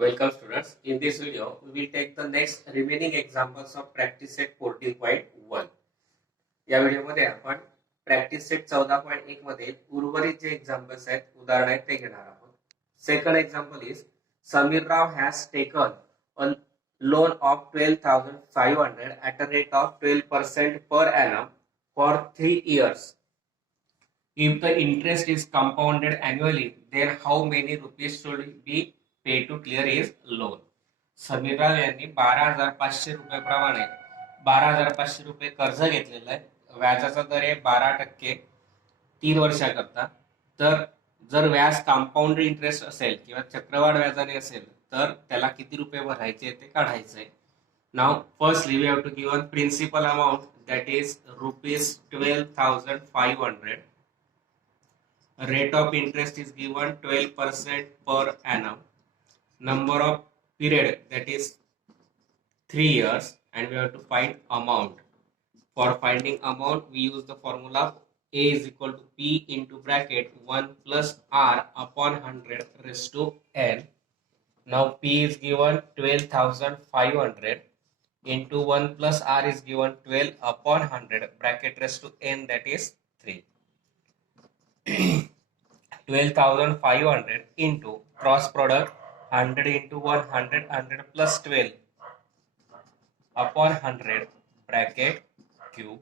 Welcome students. In this video, we will take the next remaining examples of practice set 14.1. या व्हिडिओमध्ये आपण practice set 14.1 मध्ये उर्वरित जे examples आहेत उदाहरण आहेत ते घेणार आहोत. Second example is Sameer Rao has taken a loan of 12,500 at a rate of 12% per annum for 3 years. If the interest is compounded annually, then how many rupees should be paid to clear his loan? Sameer Rao यांनी 12,500 रुपयाप्रमाणे 12,500 रुपये कर्ज घेतलेलं आहे. व्याजाचा दर आहे 12% 3 वर्षाकरता. तर जर व्याज कंपाऊंड इंटरेस्ट असेल किंवा चक्रवाढ व्याजाने असेल तर त्याला किती रुपये भरायचे ते काढायचे. Now firstly we have to given principal amount that is ₹12,500. Rate of interest is given 12% per annum. Number of period that is 3 years, and we have to find amount. For finding amount we use the formula A is equal to P into bracket 1 plus R upon 100 raised to N. Now P is given 12,500 into 1 plus R is given 12 upon 100 bracket raised to N, that is 3. 12,500 into cross product 100 into 100, 100 plus 12 upon 100 bracket cube.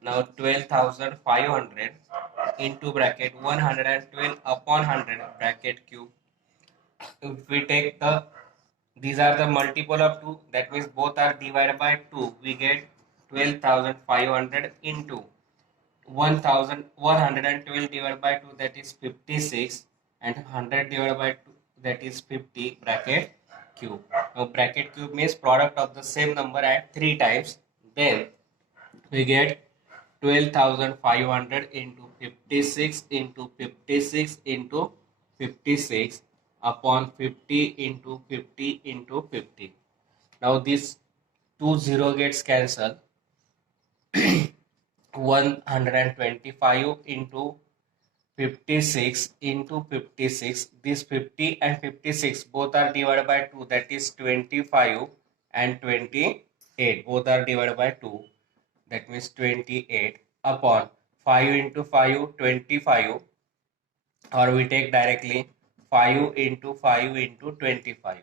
Now 12,500 into bracket 112 upon 100 bracket cube. If we take these are the multiple of 2, that means both are divided by 2, we get 12,500 into 1,112 divided by 2, that is 56, and 100 divided by 2, that is 50 bracket cube. Now bracket cube means product of the same number at 3 times. Then we get 12,500 into 56 into 56 into 56 upon 50 into 50 into 50. Now this 0 gets cancelled. 125 into 56 into 56, this 50 and 56 both are divided by 2, that is 25 and 28 both are divided by 2, that means 28 upon 5 into 5 25, or we take directly 5 into 5 into 25.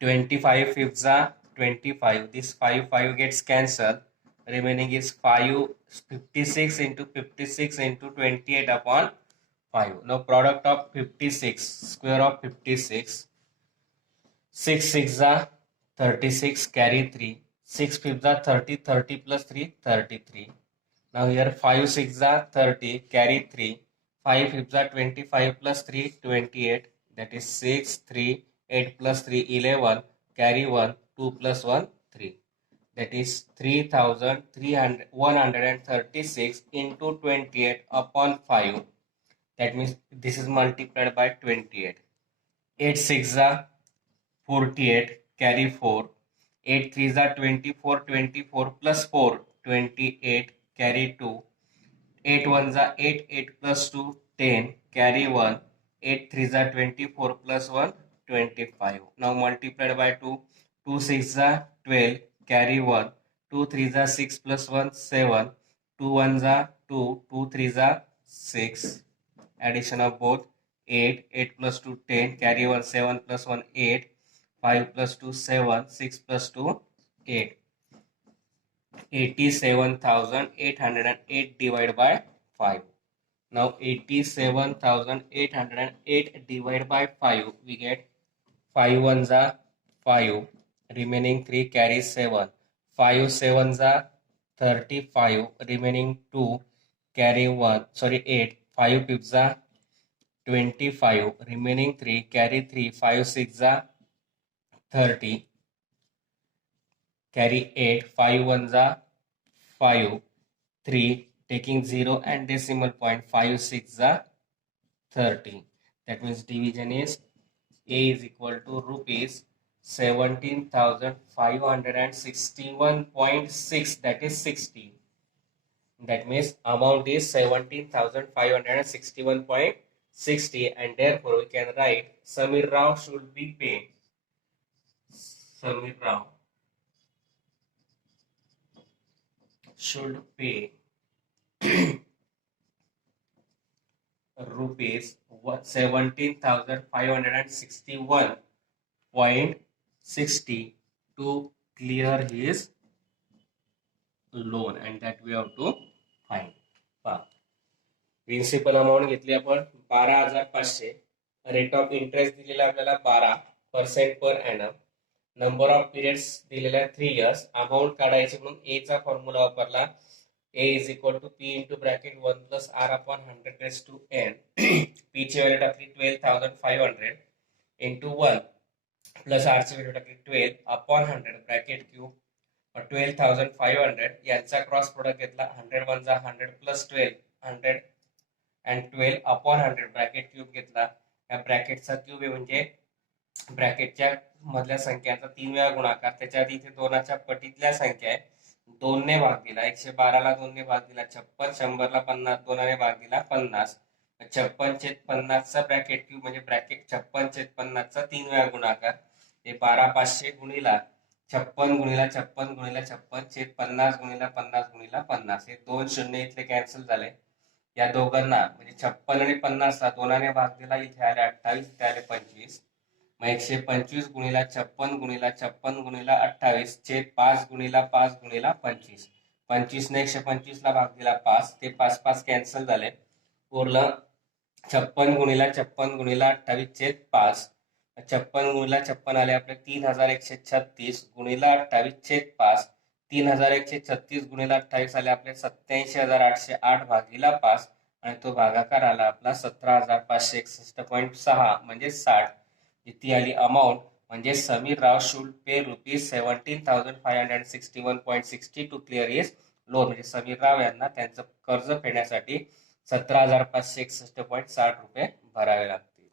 25 fifths are 25, this 5 gets cancelled, remaining is 56 into 56 into 28 upon 5. Now product of 56, square of 56, 6 6 are 36, carry 3, 6 fifths are 30, 30 plus 3, 33. Now here 5 6 are 30, carry 3, 5 fifths are 25 plus 3, 28, that is 6, 3, 8 plus 3, 11, carry 1, 2 plus 1, 3. That is 3,136 into 28 upon 5. That means this is multiplied by 28. 8 6 are 48, carry 4. 8 3 are 24, 24 plus 4, 28, carry 2. 8 1 are 8, 8 plus 2, 10, carry 1. 8 3 are 24 plus 1, 25. Now multiplied by 2. 2 6 are 12, carry 1. 2 3s are 6 plus 1, 7. 2 1s are 2, 2 3s are 6. Addition of both 8, 8 plus 2, 10, carry 1, 7 plus 1, 8. 5 plus 2, 7, 6 plus 2, 8. 87,808 divided by 5. Now 87,808 divided by 5, we get 5 1s are 5, remaining 3 carry 7. 5 7s are 35, remaining 2 carry 8. 5 fifths are 25, remaining 3 carry 3. 5 6 are 30, carry 8. 5 1s are 5, 3 taking 0 and decimal point. 5 6 are 30. That means division is A is equal to rupees 17,561.6, that is 60. That means amount is 17,561.60. 60, and therefore we can write Samir Rao should be paid. Samir Rao should pay rupees 17,561.60 to clear his loan, and that we have to find. Principal amount घेतली आपण 12,500. Rate of interest दिलेला आपल्याला 12% per annum. Number of periods दिलेला 3 years. Amount काढायची म्हणून ए चा formula वापरला. A is equal to P into bracket 1 plus R upon 100 raised to N. P ची व्हॅल्यू टाकली 12,500 into 1 plus R ची व्हॅल्यू टाकली 12 upon 100 bracket क्यूब 12,500. यांचा क्रॉस प्रोडक्ट घेतला. 100 1 जा 100 plus 12 100 and 12 upon 100 bracket cube घेतला. या ब्रॅकेटचा क्यूब आहे म्हणजे ब्रॅकेटच्या मधल्या संख्यांचा 3 वेळा गुणाकार. त्याच्या आधी इथे दोनाच्या पटीतल्या संख्या आहे. 2 ने भाग दिला. 112 ला 2 ने भाग दिला 56. 100 ला 50 2 ने भाग दिला 50. 56/50 चा ब्रॅकेट क्यूब म्हणजे ब्रॅकेट 56/50 चा 3 वेळा गुणाकार. हे 12,500 गुणिला 56 गुणिला 56 गुणिला 56 छेद 50 गुणिला 50 गुणिला 50. हे 2 शून्य इथले कॅन्सल झाले. या दोघांना म्हणजे 56 आणि 50 ला 2 ने भाग दिला. इथे आले 28, इथे आले 25. मग 125 गुणिला 56 गुणिला 56 गुणिला 28 छेद 5 गुणिला 5 गुणिला 25. 25 ने 125 ला भाग दिला 5. ते 5 5 कॅन्सल झाले. उरलं 56 गुणिला 56 गुणिला 28 छेद 5. 56 गुणिला 56 आले आपले 3,136 गुणिला 28 छेद 5. 3,136 गुणिला 28 आले आपले 87,808 भागीला 5 आणि तो भागाकार आला आपला 17,561.6 म्हणजे 60. ती आली अमाऊंट. म्हणजे Sameer Rao should pay rupees 17,561.60 to clear his loan. म्हणजे समीर राव यांना त्यांचं कर्ज फेडण्यासाठी 17,561.60 रुपये भरावे लागतील.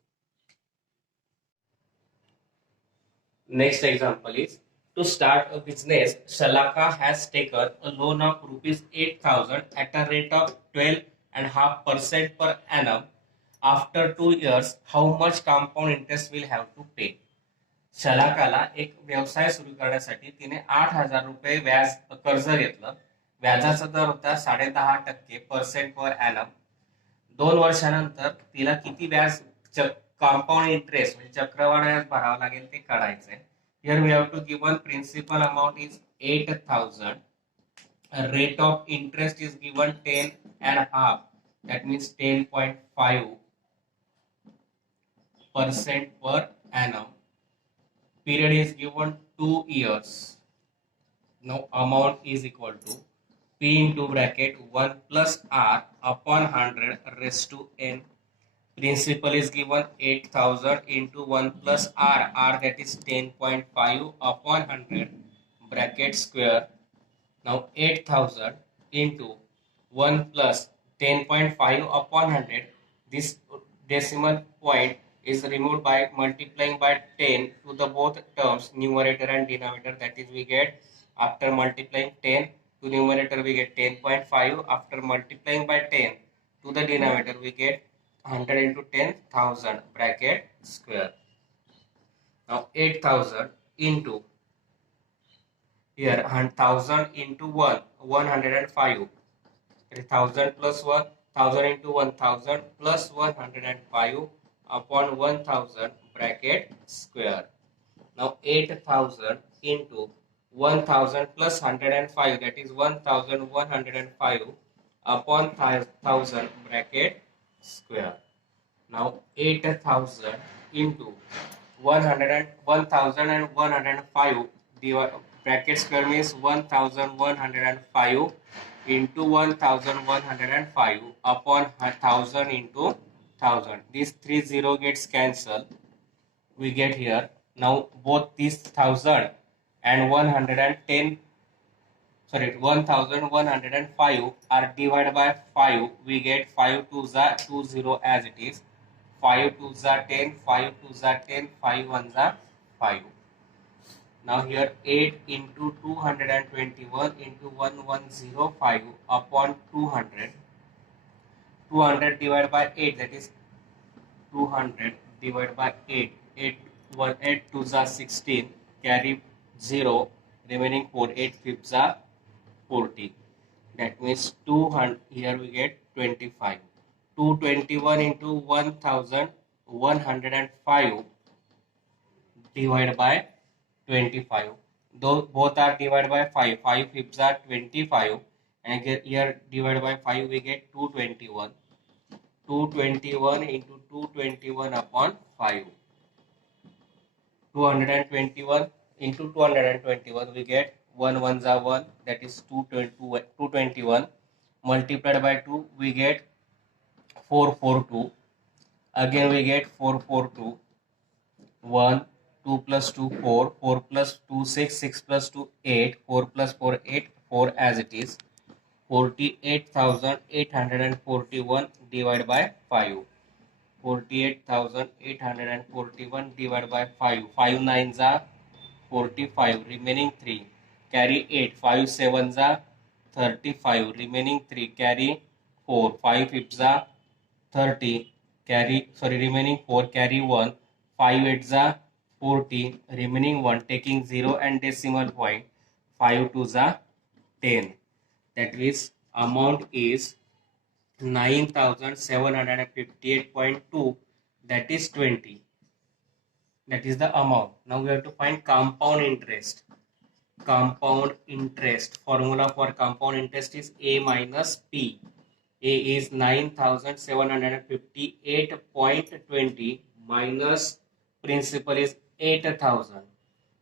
Next example is to start a business, Shalaka has taken a loan of rupees 8,000 at a rate of 12.5% per annum. After 2 years, how much compound interest will have to pay? शलाकाला एक व्यवसाय सुरू करण्यासाठी तिने 8,000 रुपये व्याज कर्ज घेतलं. व्याजाचा दर होता 10.5% पर एनम. 2 वर्षानंतर तिला किती व्याज कंपाउंड इंटरेस्ट म्हणजे चक्रवाढ व्याज भरावं लागेल ते काढायचंय. Here we have to give one principal amount is 8,000. Rate of interest is given 10.5. That means 10.5% per annum. Period is given 2 years. Now amount is equal to P into bracket 1 plus R upon 100 raised to N. Principal is given 8,000 into 1 plus R. R that is 10.5 upon 100 bracket square. Now 8,000 into 1 plus 10.5 upon 100. This decimal point is removed by multiplying by 10 to the both terms numerator and denominator. That is we get after multiplying 10 to numerator we get 10.5. After multiplying by 10 to the denominator we get 100 into 10,000 bracket square. Now 8,000 into here 1,000 into 1 105. 1,000 plus 1 1,000 into 1,000 plus 105 upon 1,000 bracket square. Now 8,000 into 1,000 plus 105 that is 1,105 upon 1,000 bracket square. Now 8,000 into 1,105 bracket square means 1,105 into 1,105 upon 1,000 into 1,000. This 30 gets cancelled. We get here. Now both these 1,000 and 1,105 are divided by 5. We get 5 2s are 20 as it is. 5 2s are 10, 5 2s are 10, 5 1s are 5. Now here 8 into 221 into 1105 upon 200. 200 divided by 8 that is 200 divided by 8. 8 2s are 16. Carry 0. Remaining 4. 8 5s are 40. That means 200. Here we get 25. 221 into 1105 divided by 25. Those both are divided by 5. 5 fifths are 25. And here divided by 5 we get 221. 221 into 221 upon 5. 221 into 221 we get 1 1s are 1, that is 221. Multiplied by 2 we get 442. Again we get 442. 1 2 plus 2 4, 4 plus 2 6, 6 plus 2 8, 4 plus 4 8, 4 as it is. 48,841 divided by 5. 48,841 divided by 5. 5 nines are 45. Remaining 3. Carry 8. 5 sevens are 35. Remaining 3. Carry 4. 5 fifths are 30. Remaining 4. Carry 1. 5 eights are 40. Remaining 1. Taking 0 and decimal point. 5 twos are 10. That is amount is 9,758.2, that is 20. That is the amount. Now we have to find compound interest. Compound interest formula for compound interest is A minus P. A is 9,758.20 minus principal is 8,000.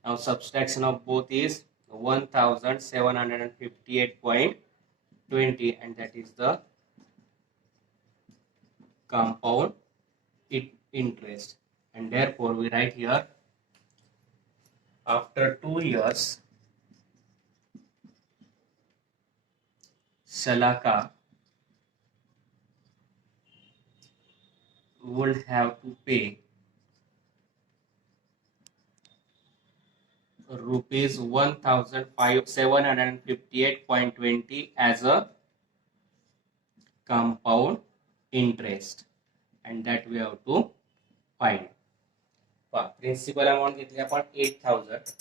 Now subtraction of both is 1,758.20, and that is the compound interest. And therefore we write here, after 2 years Shalaka would have to pay rupees 1,758.20 as a compound interest, and that we have to find. Principal amount घेतली आपण 8,000.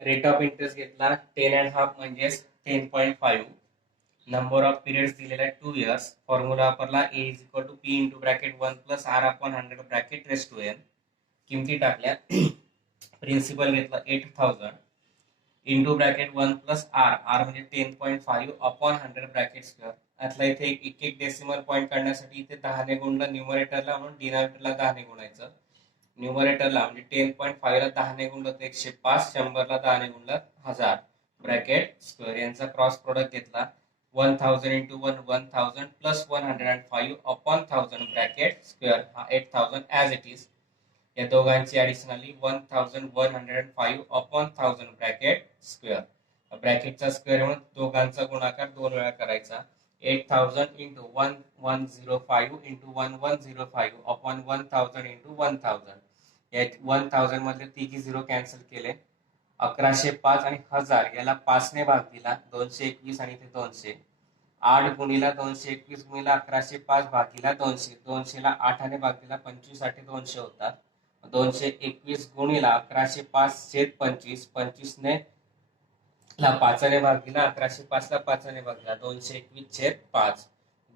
Rate of interest घेतला 10.5 म्हणजेच 10.5. Number of periods दिलेला आहे 2 years. Formula वापरला A is equal to P into bracket 1 plus R upon 100 bracket raise to n. किमती टाकल्या. Principal घेतला 8,000 into bracket 1 plus R. R म्हणजे 10.5 अपॉन 100 ब्रॅकेट स्क्वेअर. यातला इथे एक एक डेसिमल पॉईंट काढण्यासाठी इथे 10 ने गुणलं न्यूमरेटरला, म्हणून डिनॉमिनेटरला 10 ने गुणायचं. न्यूमरेटरला म्हणजे 10.5 ला 10 ने गुणलं तर 105, 100 ला 10 ने गुणलं 1000 ब्रॅकेट स्क्वेअर. यांचा क्रॉस प्रोडक्ट घेतला 1000 into 1 1000 plus 105 upon 1000 bracket square. हा 8000 ॲज इट इज. या दोघांची ॲडिशनली 1105 अपॉन 1000 ब्रॅकेट स्क्वेअर. ब्रॅकेटचा स्क्वेअर म्हणून दोघांचा गुणाकार 2 वेळा करायचा. 8000 into 1105 into 1105 upon 1000 into 1000. यात 1000 मधले तिघी 0 कॅन्सल केले. 1105 आणि 1000 याला 5 ने भाग दिला. 221 आणि इथे 200. 8 गुणिला 221 गुणिला 1105 भागिला 200. 200 ला 8 ने भाग दिला. 25 साठी 200 होता. 221 गुणिला 1105 छेद 25. 25 ने ला 5 ने भाग दिला. 1105 ला 5 ने भाग दिला. 221 छेद 5.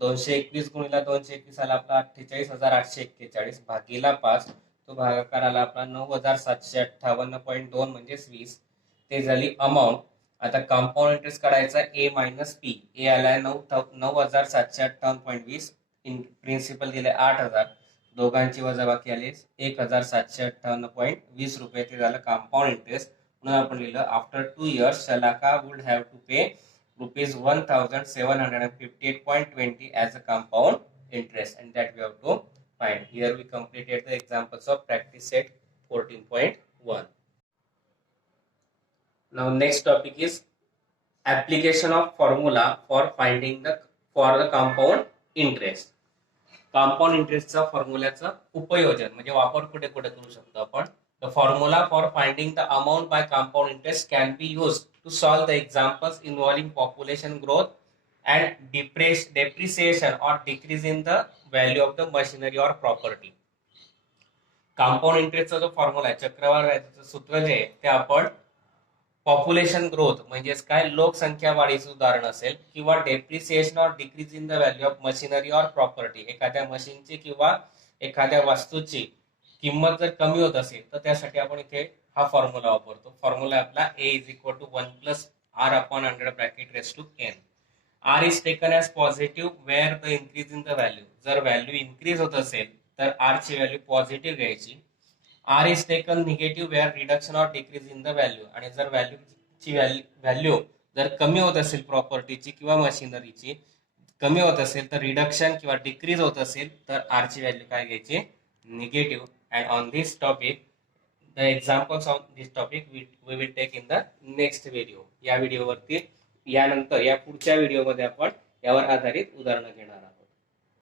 221 गुणिला 221 आला आपला 48,841 भागिला 5. तो भागाकार आला आपला 9,758.2 म्हणजे 20. ते झाली अमाऊंट. आता कंपाऊंड इंटरेस्ट काढायचा A मायनस P. ए आलाय 9,758.20. प्रिन्सिपल दिले 8,000. दोघांची वजाबाकी आली 1,758.20 रुपये. ते झालं कंपाऊंड इंटरेस्ट. म्हणून आपण लिहिलं after 2 years Shalaka would have to pay rupees 1,758.20 as a compound interest, and that we have to find. Here we completed the examples of practice set 14.1. Now next topic is application of formula for finding the compound interest. Compound इंटरेस्टचा फॉर्म्युल्याचा उपयोजन म्हणजे वापर कुठे कुठे करू शकतो आपण. The formula for finding the amount by compound interest can be used to solve the examples involving population growth and depreciation or decrease in the value of the machinery or property. कंपाऊंड इंटरेस्टचा जो formula आहे, चक्रवाढ व्याजाचं सूत्र जे आहे ते आपण population growth म्हणजेच काय लोकसंख्या वाढीचं उदाहरण असेल, किंवा depreciation or decrease in the value of machinery or property, एखाद्या मशीनची किंवा एखाद्या वस्तूची किंमत जर कमी होत असेल तर त्यासाठी आपण इथे हा फॉर्म्युला वापरतो. फॉर्म्युला आपला A is equal to 1 plus R upon 100 bracket raise to n. R is taken as positive where the increase in the value, जर व्हॅल्यू इन्क्रीज होत असेल तर R ची व्हॅल्यू पॉझिटिव्ह घ्यायची. R is taken negative where reduction or decrease in the value, आणि जर व्हॅल्यूची value जर कमी होत असेल प्रॉपर्टीची किंवा मशिनरीची कमी होत असेल तर रिडक्शन किंवा डिक्रीज होत असेल तर R ची व्हॅल्यू काय घ्यायची, negative. And on this topic the examples on this topic we will take in the next video. या व्हिडिओवरती यानंतर या पुढच्या व्हिडिओमध्ये आपण यावर आधारित उदाहरणं घेणार आहोत.